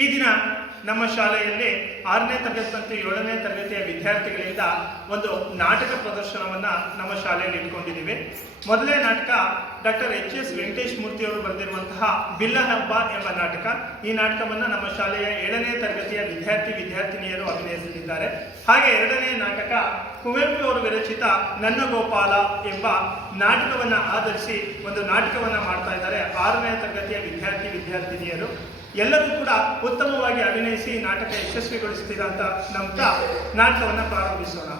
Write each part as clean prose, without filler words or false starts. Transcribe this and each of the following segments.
ಈ ದಿನ ನಮ್ಮ ಶಾಲೆಯಲ್ಲಿ 6ನೇ ತರಗತಿ ಮತ್ತು 7ನೇ ತರಗತಿಯ ವಿದ್ಯಾರ್ಥಿಗಳಿಂದ ಒಂದು ನಾಟಕ ಪ್ರದರ್ಶನವನ್ನು ನಮ್ಮ ಶಾಲೆಯಲ್ಲಿ ಇಟ್ಕೊಂಡಿದ್ದೀವಿ. ಮೊದಲನೇ ನಾಟಕ ಡಾಕ್ಟರ್ ಎಚ್.ಎಸ್. ವೆಂಕಟೇಶ್ ಮೂರ್ತಿ ಅವರು ಬರೆದಿರುವಂತಹ ಬಿಲ್ಲ ಹಬ್ಬ ಎಂಬ ನಾಟಕ. ಈ ನಾಟಕವನ್ನು ನಮ್ಮ ಶಾಲೆಯ 7ನೇ ತರಗತಿಯ ವಿದ್ಯಾರ್ಥಿನಿಯರು ಅಭಿನಯಿಸಲಿದ್ದಾರೆ. ಹಾಗೆ 2ನೇ ನಾಟಕ ಕುವೆಂಪು ಅವರು ವಿರಚಿತ ನನ್ನ ಗೋಪಾಲ ಎಂಬ ನಾಟಕವನ್ನು ಆಧರಿಸಿ ಒಂದು ನಾಟಕವನ್ನು ಮಾಡ್ತಾ ಇದ್ದಾರೆ 6ನೇ ತರಗತಿಯ ವಿದ್ಯಾರ್ಥಿನಿಯರು. ಎಲ್ಲರೂ ಕೂಡ ಉತ್ತಮವಾಗಿ ಅಭಿನಯಿಸಿ ನಾಟಕ ಯಶಸ್ವಿಗೊಳಿಸ್ತೀರಾ ಅಂತ ನಂಬ್ತಾ ನಾಟಕವನ್ನು ಪ್ರಾರಂಭಿಸೋಣ.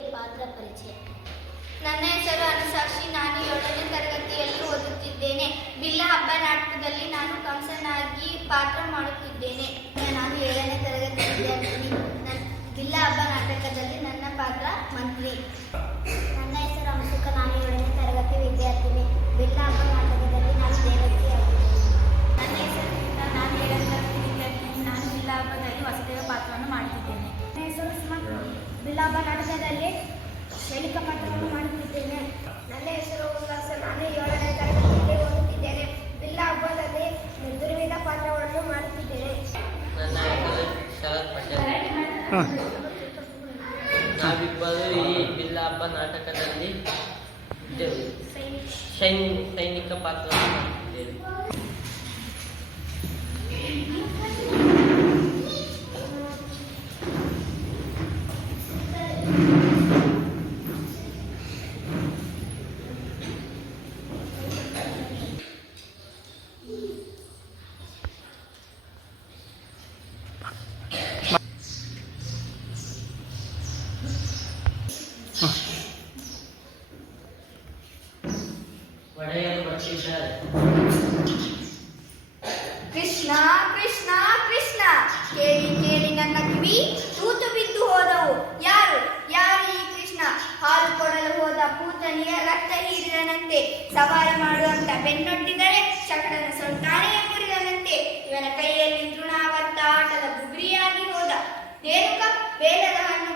ಪಾತ್ರ ಪರಿಚಯ. ನನ್ನ ಹೆಸರು ಅನುಸಾಕ್ಷಿ. ನಾನು 7ನೇ ತರಗತಿಯಲ್ಲಿ ಓದುತ್ತಿದ್ದೇನೆ. ಬಿಲ್ಲ ಹಬ್ಬ ನಾಟಕದಲ್ಲಿ ನಾನು ಕಂಸನಾಗಿ ಪಾತ್ರ ಮಾಡುತ್ತಿದ್ದೇನೆ. ನಾನು 7ನೇ ತರಗತಿ ವಿದ್ಯಾರ್ಥಿನಿ. ಬಿಲ್ಲ ಹಬ್ಬ ನಾಟಕದಲ್ಲಿ ನನ್ನ ಪಾತ್ರ ಮಂತ್ರಿ. ನನ್ನ ಹೆಸರು ಅಂಶುಕ. ನಾನು 7ನೇ ತರಗತಿ ವಿದ್ಯಾರ್ಥಿನಿ. ಬಿಲ್ಲ ಹಬ್ಬ ನಾಟಕದಲ್ಲಿ ನಾನು ದೇವಕಿ ಆಗಿದ್ದೇನೆ. ನನ್ನ ಹೆಸರು ನಾನು 7ನೇ ತರಗತಿ ವಿದ್ಯಾರ್ಥಿನಿ. ನಾನು ಬಿಲ್ಲ ಹಬ್ಬದಲ್ಲಿ ವಸುದೇವ ಪಾತ್ರವನ್ನು ಮಾಡುತ್ತಿದ್ದೇನೆ. ನನ್ನ ಹೆಸರು ಸುಮಾ. ಬಿಲ್ಲ ಹಬ್ಬ ನಾಟಕದಲ್ಲಿ ಶೈಲಿಕ ಪಾತ್ರವನ್ನು ಮಾಡುತ್ತಿದ್ದೇನೆ. ನನ್ನ ಹೆಸರು ಉಲ್ಲಾಸ. ನಾನು 7ನೇ ತರಗತಿಯಲ್ಲಿ ಓದುತ್ತಿದ್ದೇನೆ. ಬಿಲ್ಲ ಹಬ್ಬದಲ್ಲಿ ದುರ್ವಿಧ ಪಾತ್ರವನ್ನು ಮಾಡುತ್ತಿದ್ದೇನೆ. ನನ್ನ ಹೆಸರು ಶರತ್ ಪಟೇಲ್. ನಾವಿಬ್ಬರು ಈ ಬಿಲ್ಲ ಹಬ್ಬ ನಾಟಕದಲ್ಲಿ ಸೈನಿಕ ಪಾತ್ರವನ್ನು ಮಾಡುತ್ತಿದ್ದೇವೆ. ಕೃಷ್ಣ ಕೃಷ್ಣ ಕೃಷ್ಣ, ಕೇಳಿ ಕೇಳಿ ನನ್ನ ಕಿವಿ ತೂತು ಬಿದ್ದು ಹೋದವು. ಯಾರು ಯಾರು ಈ ಕೃಷ್ಣ? ಹಾಲು ಕೊಡಲು ಹೋದ ಪೂತನಿಯ ರಕ್ತ ಹೀರಿದನಂತೆ, ಸವಾರಿ ಮಾಡುವಂತ ಬೆನ್ನೊಡ್ಡಿದರೆ ಶಕಟನ ಸೊಂಟಾನೆಯ ಮುರಿದನಂತೆ. ಇವನ ಕೈಯಲ್ಲಿ ತೃಣಾವರ್ತ ಆಟದ ಬುಗುರಿಯಾಗಿ ಹೋದ. ರೇಣುಕ ಬೇಲದ ಹಣ್ಣು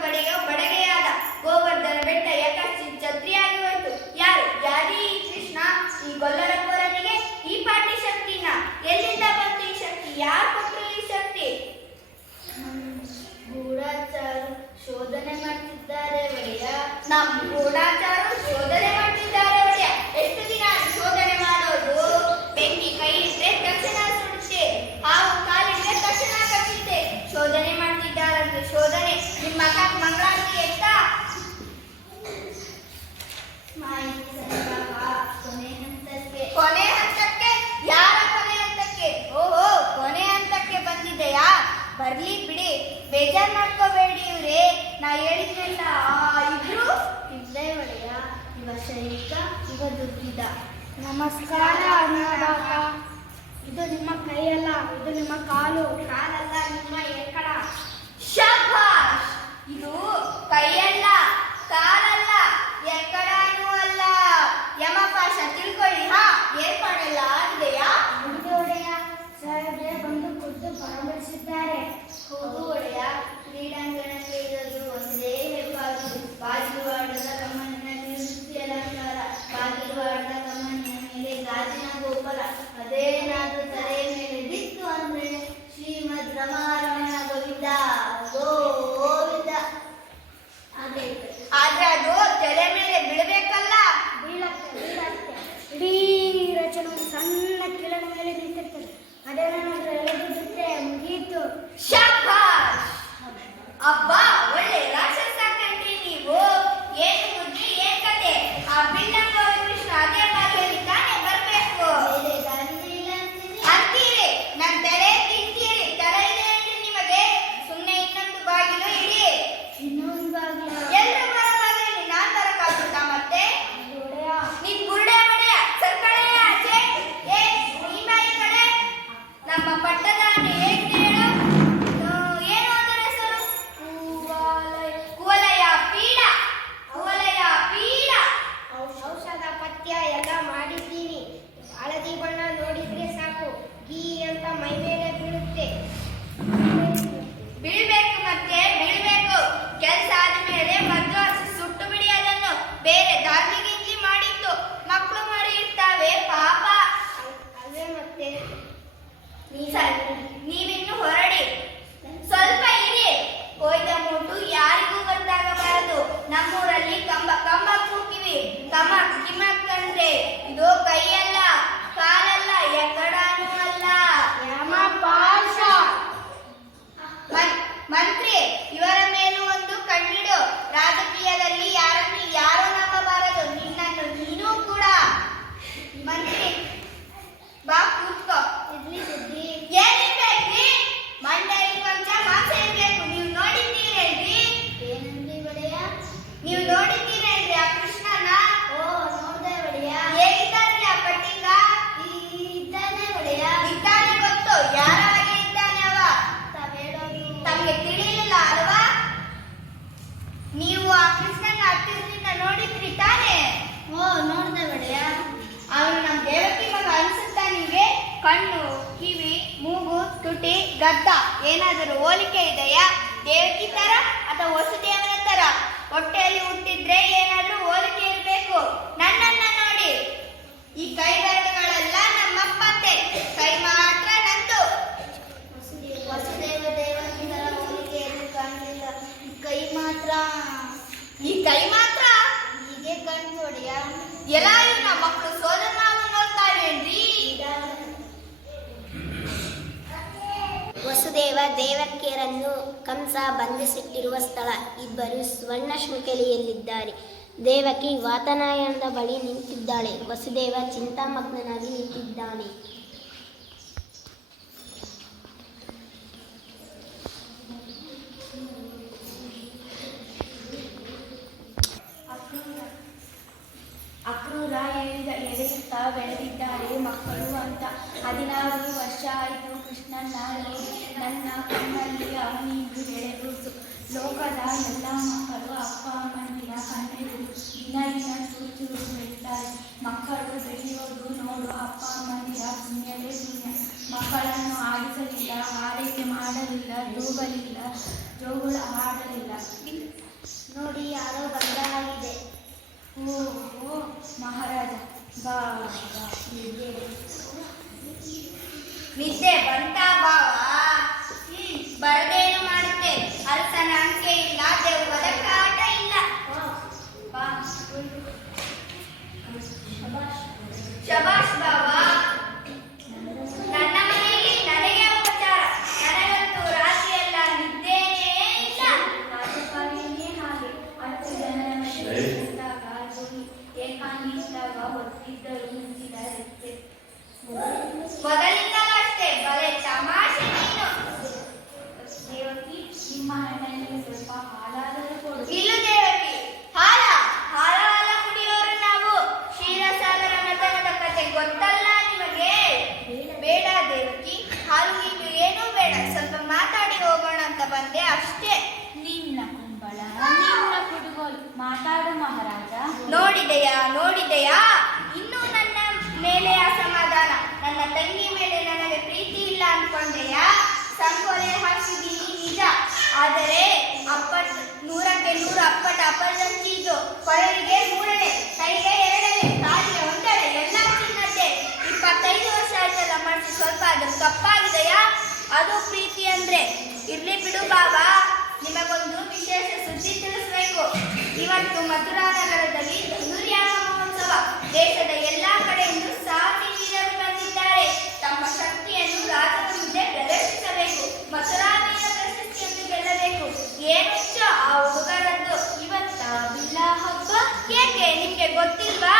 ಬಡಗೆಯಾದ. ಗೋವರ್ಧನ ಬೆಟ್ಟ ಯಕಸಿ ಛತ್ರಿಯಾಗಿ ಹೋಯಿತು. ಯಾರು ಯಾರೀ ಈ ಕೃಷ್ಣ? ಈ ಗೊಲ್ಲರ ಕೋರನಿಗೆ ಈ ಪಾಟಿ ಶಕ್ತಿನ ಎಲ್ಲಿಂದ ಬಂತು ಈ ಶಕ್ತಿ? ಯಾರು ಕೊಟ್ಟರು ಈ ಶಕ್ತಿ? ಗೂಢಚಾರು ಶೋಧನೆ ಮಾಡ್ತಿದ್ದಾರೆ ಒಡೆಯ. ನಮ್ಮ ಗೂಢಚಾರು ಶೋಧನೆ ಮಾಡ್ತಿದ್ದಾರೆ ಒಡೆಯ. ಎಷ್ಟು ದಿನ ಶೋಧನೆ ಮಾಡೋದು? ಬೆಂಕಿ ಕೈ ಇದ್ರೆ ತಕ್ಷಣ ಸುಡುತ್ತೆ, ಹಾವು ಕಾಲಿದ್ರೆ ತಕ್ಷಣ ಕಚ್ಚುತ್ತೆ. ಶೋಧನೆ ಮಾಡ್ತಿದ್ದಾರಂತೆ ಶೋಧನೆ. ನಿಮ್ಮ ಮಂಗಳಾರತಿ ಎತ್ತಾ? ಮಾಹಿತಿ ಸಂಗ್ರಹ ಕೊನೆ ಹಂತಕ್ಕೆ. ಯಾರ ಕೊನೆ ಹಂತಕ್ಕೆ? ಓಹೋ, ಕೊನೆ ಹಂತಕ್ಕೆ ಬಂದಿದೆಯಾ? ಬರ್ಲಿ ಬಿಡಿ, ಬೇಜಾರ್ ಮಾಡ್ಕೋಬೇಡಿ ಇವ್ರೆ. ನಾ ಹೇಳಿದ್ನಲ್ಲ, ಇಬ್ರು ಇದ್ದೇ ಒಡೆಯ. ಇವ ಶೈಲಿಕ, ಇವ ದುರ್ವಿಧ. ನಮಸ್ಕಾರ ಅನ್ನದಾತ. ಇದು ನಿಮ್ಮ ಕೈಯಲ್ಲ, ಇದು ನಿಮ್ಮ ಕಾಲು. ಕಾಲಲ್ಲ, ನಿಮ್ಮ ಎಕ್ಕಡ. ಶಭಾಷ್! ಇದು ಕೈಯಲ್ಲ, ಕಾಲಲ್ಲ, ಎಕ್ಕಡನೂ ಅಲ್ಲ. ಯಮಪಾಶ ತಿಳ್ಕೊಳ್ಳಿ. ಏರ್ಪಾಡೆಲ್ಲ ಆಗಿದೆಯಾ? ಹೌದು ಒಡೆಯ. ಸಾಹೇಬ್ರೆ ಬಂದು ಖುದ್ದು ಪರಾಮರ್ಶಿಸಿದ್ದಾರೆ. ಹೌದು ಒಡೆಯ. ಕ್ರೀಡಾಂಗಣಕ್ಕೆ ಇರೋದು ಒಂದೇ ಹೆಬ್ಬಾಗಿಲು. ಬಾಗಿಲುವಾಡದ ಕಮ್ಮನಿನಲ್ಲಿ ನೃತ್ಯ ಅಲಂಕಾರ, ಬಾಗಿಲುವಾಡದ ಕಮ್ಮನಿಯ ಮೇಲೆ ಗಾಜಿನ ಗೋಪುರ. ಅದೇನಾದ್ರೂ ತಲೆಯ ಮೇಲೆ ಬಿತ್ತು ಅಂದ್ರೆ ಶ್ರೀಮದ್ ಶುಂಠಿ ಗದ್ದ ಏನಾದರೂ ಹೋಲಿಕೆ ಇದೆಯಾ? ದೇವಕಿ ತರ ಅಥವಾ ವಸುದೇವನ ತರ? ಹೊಟ್ಟೆಯಲ್ಲಿ ಹುಟ್ಟಿದ್ರೆ ಏನಾದ್ರೂ ಹೋಲಿಕೆ ಇರಬೇಕು. ನನ್ನನ್ನ ನೋಡಿ, ಈ ಕೈಗಳೆಲ್ಲ ನಮ್ಮಪ್ಪಂತೆ, ಕೈ ಮಾತ್ರ ನಂದು. ವಸುದೇವ ದೇವಕಿ ತರ ಹೋಲಿಕೆ ಏನು ಕಾಣಲಿಲ್ಲ. ಈ ಕೈ ಮಾತ್ರ ಹೀಗೆ ಕಣ್ಣು ನೋಡಿಯ ಎಲ್ಲ ನಮ್ಮ ಮಕ್ಕಳು ಸೋದರ ಮಾವ ನೋಡ್ತಾವೇನ್ರಿ? ವಸುದೇವ ದೇವಕಿಯರನ್ನು ಕಂಸ ಬಂಧಿಸಿಟ್ಟಿರುವ ಸ್ಥಳ. ಇಬ್ಬರು ಸ್ವರ್ಣ ಶೃಂಖಲೆಯಲ್ಲಿದ್ದಾರೆ. ದೇವಕಿ ವಾತಾಯನದ ಬಳಿ ನಿಂತಿದ್ದಾಳೆ. ವಸುದೇವ ಚಿಂತಾಮಗ್ನಾಗಿ ನಿಂತಿದ್ದಾನೆ. ಅಕ್ರೂರ ಎಳೆಯುತ್ತಾ ಬೆಳೆದಿದ್ದಾರೆ ಮಕ್ಕಳು ಅಂತ. 16 ವರ್ಷ ಆಯಿತು ಕೃಷ್ಣನ್ನ ನನ್ನ ಕಣ್ಣಲ್ಲಿ ಅವನಿಗೂ ಬೆಳೆದು. ಲೋಕದ ಎಲ್ಲ ಮಕ್ಕಳು ಅಪ್ಪ ಅಮ್ಮನಿಗೆ ಕಣ್ಣೆದುರು ದಿನ ದಿನ ಚೂರು ಬೆಳೀತಾರೆ. ಮಕ್ಕಳು ಬೆಳೆಯೋದು ನೋಡು. ಅಪ್ಪ ಅಮ್ಮನಿಗೆ ಪುಣ್ಯವೇ ಪುಣ್ಯ. ಮಕ್ಕಳನ್ನು ಆಡಿಸಲಿಲ್ಲ, ಆರೈಕೆ ಮಾಡಲಿಲ್ಲ, ತೂಗಲಿಲ್ಲ, ಜೋಗುಳ ಆಡಲಿಲ್ಲ. ನೋಡಿ ಯಾರೋ ಬಂದ ಆಗಿದೆ. ಓ ಮಹಾರಾಜ, ಬಾ ನಿದ್ದೆ ಬಂತ ಬಾವ? ಬರದೇನು ಮಾಡುತ್ತೆ? ಅರಸನ ಅಂಕೆ ಇಲ್ಲ, ದೆವ್ವದ ಕಾಟ ಇಲ್ಲ. ಶಬಾಷ್ ಬಾವ. ನನ್ನ ಮನೆಯಲ್ಲಿ ನನಗೆ ಉಪಚಾರ. ನನಗಂತೂ ರಾತ್ರಿ ಎಲ್ಲ ನಿದ್ದೇನೇ ಇಲ್ಲ. ರಾಜಕಾರಿಯೇ ಹಾಗೆ. 10 ಜನರ ಮನೆಗೆ ಕೂತಾಗ ಜೋಡಿ, ಏಕಾಂಗಿ ಇದ್ದಾಗ ಹೊತ್ತಿದ್ದರು ಮುಂಚಿದ ರೆಕ್ಕೆ. ಮೊದಲಿಂದಲೂ ಅಷ್ಟೇ ಬಲೆ ತಮಾಷೆ ನೀನು. ದೇವಕಿ, ನಿಮ್ಮ ಹಣ್ಣಲ್ಲಿ ಸ್ವಲ್ಪ ಹಾಲಾದರೂ ಕೊಡು. ಇಲ್ಲ ದೇವಕಿ, ಹಾಲ ಕುಡಿಯೋರು ನಾವು. ಕ್ಷೀರಸಾಗರ ಮತನದ ಕತೆ ಗೊತ್ತಲ್ಲ ನಿಮಗೆ? ಬೇಡ ದೇವಕಿ, ಹಾಲು ಗೀಲು ಏನೂ ಬೇಡ. ಸ್ವಲ್ಪ ಮಾತಾಡಿ ಹೋಗೋಣ ಅಂತ ಬಂದೆ ಅಷ್ಟೇ. ನಿನ್ನ ಕುಂಬಳ, ನಿನ್ನ ಕುಡುಗೋಲು, ಮಾತಾಡು ಮಹಾರಾಜ. ನೋಡಿದೆಯಾ ಇನ್ನೂ ನನ್ನ ಮೇಲೆ ಅಸಮಾಧಾನ. ನನ್ನ ತಂಗಿ ಮೇಲೆ ನನಗೆ ಪ್ರೀತಿ ಇಲ್ಲ ಅನ್ಕೊಂಡೆಯಾ? ಸಂಕೋಲೆ ಹಾಕಿದ್ದೀನಿ ನಿಜ. ಆದರೆ 100ಕ್ಕೆ 100 ಅಪ್ಪಟ ಅಪರಂಜಿದ್ದು. ಕೊರಳಿಗೆ 3 ಕೈಗೆ 2 ಕಾಲಿಗೆ 1 ಎಲ್ಲ ಚಿನ್ನದ್ದೆ. 25 ವರ್ಷ ಆಯ್ತಲ್ಲ ಮಾಡಿಸಿ, ಸ್ವಲ್ಪ ಅದು ಕಪ್ಪಾಗಿದೆಯಾ? ಅದು ಪ್ರೀತಿ ಅಂದ್ರೆ. ಇರ್ಲಿ ಬಿಡು ಬಾಬಾ, ನಿಮಗೊಂದು ವಿಶೇಷ ಸುದ್ದಿ ತಿಳಿಸಬೇಕು. ಇವತ್ತು ಮಥುರಾ ನಗರದಲ್ಲಿ ಧನುರ್ಯಾನ ಮಹೋತ್ಸವ. ದೇಶದ ಎಲ್ಲಾ ಕಡೆಯಿಂದ ಸಾವಿರಾರು ಬಂದಿದ್ದಾರೆ. ತಮ್ಮ ಶಕ್ತಿಯನ್ನು ರಾಜರ ಮುಂದೆ ಪ್ರದರ್ಶಿಸಬೇಕು. ಮಥುರಾ ವೀರ ಪ್ರಶಸ್ತಿಯನ್ನು ಗೆಲ್ಲಬೇಕು. ಏನುಚ್ಚ ಆ ಹುಡುಗರದ್ದು ಇವತ್ತ ಬಿಲ್ಲ ಹಬ್ಬ. ಏಕೆ ನಿಮ್ಗೆ ಗೊತ್ತಿಲ್ವಾ?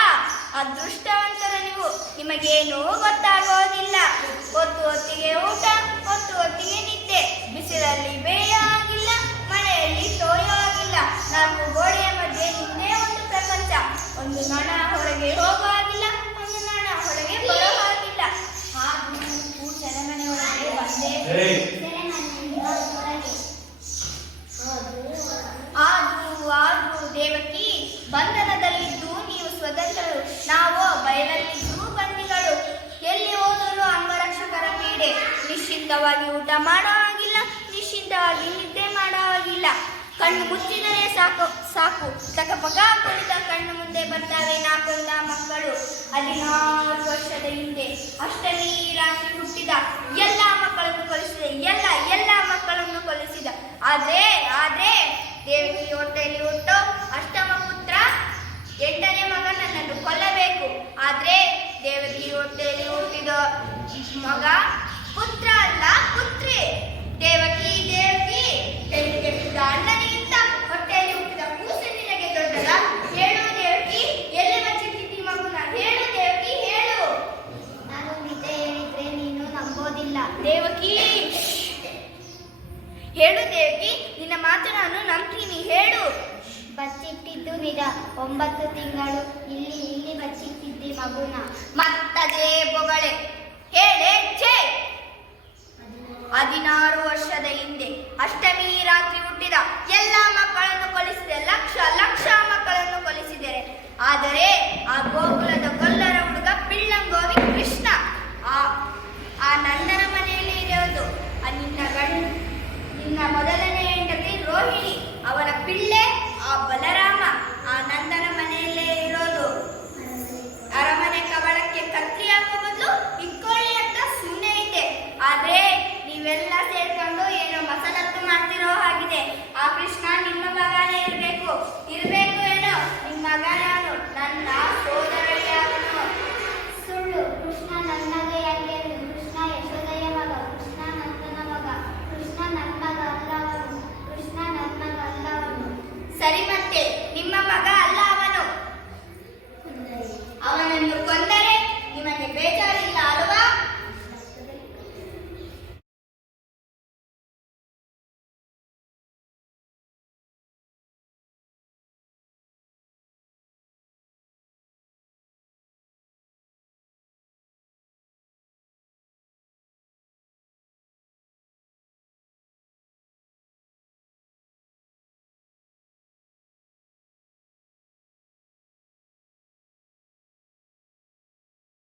ಅದೃಷ್ಟವಂತರ ನೀವು. ನಿಮಗೇನೂ ಗೊತ್ತಾಗೋದಿಲ್ಲ. ಹೊತ್ತಿಗೆ ಊಟ, ಹೊತ್ತಿಗೆ ನಿದ್ದೆ. ಬಿಸಿಲಲ್ಲಿ ಬೇಯ ಆಗಿಲ್ಲ, ಮಳೆಯಲ್ಲಿ ತೋಯೋ ಆಗಿಲ್ಲ. 4 ಗೋಡೆಯ ಮಧ್ಯೆ ನಿನ್ನೆ ಒಂದು ಪ್ರಪಂಚ. ಒಂದು ನಣ ಹೊರಗೆ ಹೋಗೋ ಆಗಿಲ್ಲ, ಒಂದು ನಣ ಹೊರಗೆ ಬರೋ ಆಗಿಲ್ಲ. ಹಾಗೂ ಸೆರೆಮನೆ ಒಳಗೆ ಬಂದೆ. ಆದ್ರೂ ದೇವಕಿ, ಬಂಧನದಲ್ಲಿದ್ದು ನೀವು ಸ್ವತಂತ್ರರು, ನಾವು ಬಯಲಲ್ಲಿದ್ದು ಬಂದಿಗಳು. ಎಲ್ಲಿ ಹೋದರೂ ಅಂಗರಕ್ಷಕರ ಪೀಡೆ. ನಿಶ್ಚಿಂತವಾಗಿ ಊಟ ಮಾಡೋ ಆಗಿಲ್ಲ, ನಿಶ್ಚಿಂತವಾಗಿ ನಿದ್ದೆ ಮಾಡೋ ಆಗಿಲ್ಲ. ಕಣ್ಣು ಮುಚ್ಚಿದರೆ ಸಾಕು ತಕಪಕ ಕುಳಿತ ಕಣ್ಣು ಮುಂದೆ ಬರ್ತಾವೆ 4 ಮಕ್ಕಳು. 16 ವರ್ಷದ ಹಿಂದೆ ಅಷ್ಟಮಿ ರಾತ್ರಿ ಹುಟ್ಟಿದ. ಎಲ್ಲ ಮಕ್ಕಳನ್ನು ಕೊಲಿಸಿದ. ಎಲ್ಲ ಮಕ್ಕಳನ್ನು ಕೊಲಿಸಿದ. ಆದ್ರೆ ದೇವಕಿ ಹೊಟ್ಟೆಯಲ್ಲಿ ಹುಟ್ಟೋ ಅಷ್ಟಮ ಪುತ್ರ 8ನೇ ಮಗ ನನ್ನನ್ನು ಕೊಲ್ಲಬೇಕು. ಆದ್ರೆ ದೇವಕಿ ಹೊಟ್ಟೆಯಲ್ಲಿ ಹುಟ್ಟಿದ ಮಗ ಪುತ್ರ ಅಲ್ಲ, ಪುತ್ರಿ. ದೇವಕಿ ಕೈಗೆ ಬಿದ್ದ ಅಣ್ಣನಿಗಿಂತ ಹೊಟ್ಟೆಯಲ್ಲಿ ಹುಟ್ಟಿದ ಕೂಸು ನಿನಗೆ ದೊಡ್ಡದ? ಹೇಳು ದೇವಕಿ, ಎಲ್ಲಿ ಬಚ್ಚಿಟ್ಟಿದ್ದಿ ಮಗುನ? ಹೇಳು ದೇವಕಿ, ಹೇಳು. ನಾನು ನಿಜ ಹೇಳಿದ್ರೆ ನೀನು ನಂಬೋದಿಲ್ಲ. ದೇವಕಿ, ಹೇಳು ದೇವಕಿ, ನಿನ್ನ ಮಾತು ನಾನು ನಂಬ್ತೀನಿ. ಹೇಳು. ಬಚ್ಚಿಟ್ಟಿದ್ದು ನಿಜ. 9 ತಿಂಗಳು ಇಲ್ಲಿ ಬಚ್ಚಿಟ್ಟಿದ್ದಿ ಮಗುನ. ಮತ್ತದೇ ಬೊಗಳೆ. ಹೇಳೆ ಛೇ. 16 ವರ್ಷದ ಹಿಂದೆ ಅಷ್ಟಮಿ ರಾತ್ರಿ ಹುಟ್ಟಿದ. ಎಲ್ಲ ಮಕ್ಕಳನ್ನು ಕೊಲಿಸಿದೆ. ಲಕ್ಷ ಮಕ್ಕಳನ್ನು ಕೊಲಿಸಿದರೆ. ಆದರೆ ಆ ಗೋಕುಲದ ಗೊಲ್ಲರ ಹುಡುಗ ಪಿಳ್ಳಂಗೋವಿ ಕೃಷ್ಣ ಆ ನಂದನ ಮನೆಯಲ್ಲಿ ಇರೋದು. ನಿನ್ನ ಮೊದಲನೇ ಹೆಂಡತಿ ರೋಹಿಣಿ, ಅವರ ಪಿಳ್ಳೆ ಆ ಬಲರಾಮ ಆ ನಂದನ ಮನೆಯಲ್ಲೇ ಇರೋದು. ಅರಮನೆ ಕವಳಕ್ಕೆ ಕತ್ರಿ ಹಾಕೋ ಬದಲು ಇಕ್ಕೊಳ್ಳಿ ಅಂತ ಸುಮ್ಮನೆ ಇದ್ದೆ. ಆದ್ರೆ ನೀವೆಲ್ಲ ಸೇರ್ಕೊಂಡು ಏನೋ ಮಸಲತ್ತು ಮಾಡ್ತಿರೋ ಹಾಗಿದೆ. ಆ ಕೃಷ್ಣ ನಿಮ್ಮ ಮಗನೇ ಇರಬೇಕು ಏನೋ. ನಿಮ್ಮ ಮಗ ಯಾರು? ನನ್ನ ಸೋದರಳಿಯವನು. ಸುಳ್ಳು. ಕೃಷ್ಣ ನನ್ನ ಮಗ ಯಾಕೆ? ಕೃಷ್ಣ ಯಶೋದೆಯ ಮಗ, ಕೃಷ್ಣ ನಂದನ ಮಗ, ಕೃಷ್ಣ ನನ್ನ ಮಗ ಅಲ್ಲವನು, ಕೃಷ್ಣ ನನ್ನ ಮಗ ಅಲ್ಲವನು. ಸರಿ ಮತ್ತೆ